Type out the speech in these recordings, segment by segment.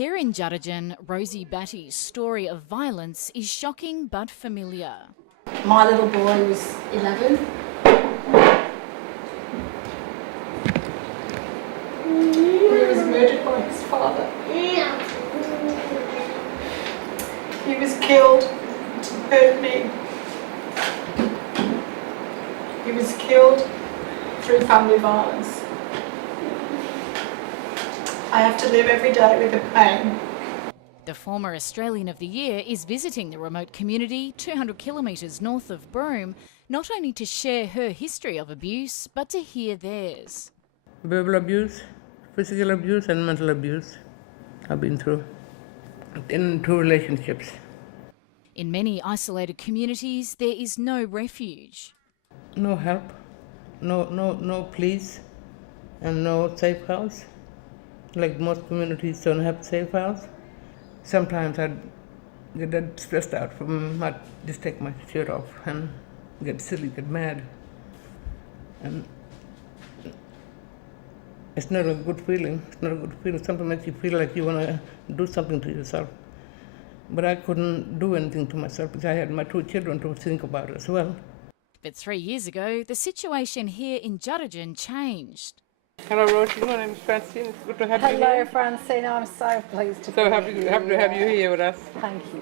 Here in Juddigen, RosieBatty's story of violence is shocking but familiar. My little boy was 11. He was murdered by his father. He was killed to hurt me. He was killed through family violence. I have to live every day with the pain. The former Australian of the Year is visiting the remote community 200 kilometres north of Broome, not only to share her history of abuse, but to hear theirs. Verbal abuse, physical abuse and mental abuse I've been through in 2 relationships. In many isolated communities, there is no refuge. No help, no police and no safe house. Like most communities don't have safe house. Sometimes I'd get that stressed out from I'd just take my shirt off and get silly, get mad. And it's not a good feeling. It's not a good feeling. Sometimes makes you feel like you want to do something to yourself. But I couldn't do anything to myself because I had my 2 children to think about as well. But 3 years ago, the situation here in Juddigen changed. Hello, Rosie. My name is Francine. It's good to have you here. Hello, Francine. I'm so pleased to be here. Happy to have you here with us. Thank you.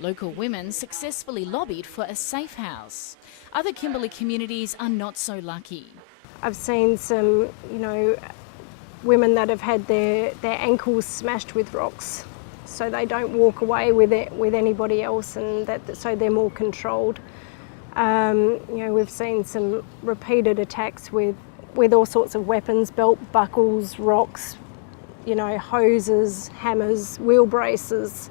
Local women successfully lobbied for a safe house. Other Kimberley communities are not so lucky. I've seen some, women that have had their ankles smashed with rocks, so they don't walk away with it with anybody else, and so they're more controlled. We've seen some repeated attacks with all sorts of weapons, belt buckles, rocks, hoses, hammers, wheel braces,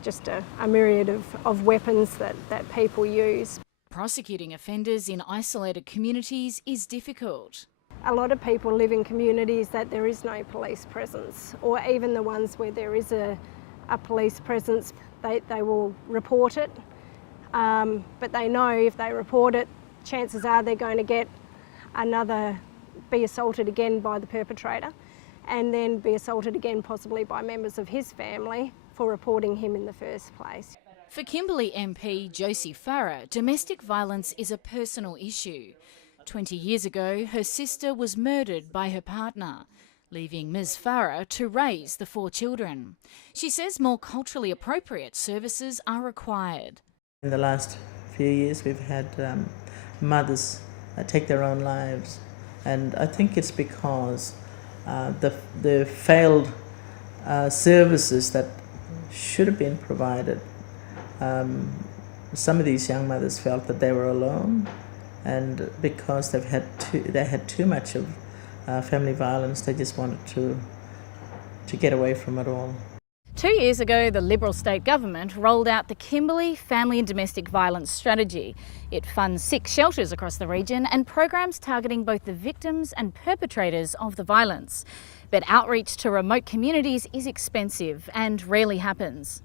just a myriad of weapons that people use. Prosecuting offenders in isolated communities is difficult. A lot of people live in communities that there is no police presence, or even the ones where there is a police presence, they will report it. But they know if they report it, chances are they're going to be assaulted again by the perpetrator, and then be assaulted again possibly by members of his family for reporting him in the first place. For Kimberley MP Josie Farah, domestic violence is a personal issue. 20 years ago, her sister was murdered by her partner, leaving Ms Farah to raise the 4 children. She says more culturally appropriate services are required. In the last few years, we've had mothers take their own lives, and I think it's because the failed services that should have been provided. Some of these young mothers felt that they were alone, and because they had too much of family violence, they just wanted to get away from it all. 2 years ago, the Liberal state government rolled out the Kimberley Family and Domestic Violence Strategy. It funds 6 shelters across the region and programs targeting both the victims and perpetrators of the violence. But outreach to remote communities is expensive and rarely happens.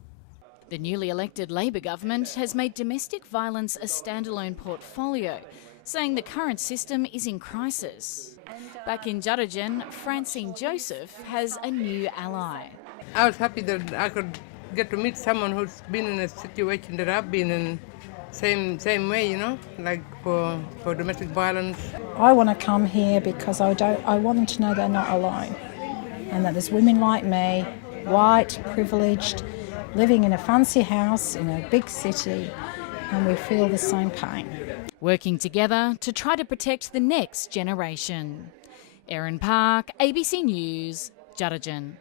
The newly elected Labor government has made domestic violence a standalone portfolio, saying the current system is in crisis. Back in Juddigen, Francine Joseph has a new ally. I was happy that I could get to meet someone who's been in a situation that I've been in, same way, like for domestic violence. I want to come here because I want them to know they're not alone, and that there's women like me, white, privileged, living in a fancy house in a big city, and we feel the same pain. Working together to try to protect the next generation. Erin Park, ABC News, Juddigen.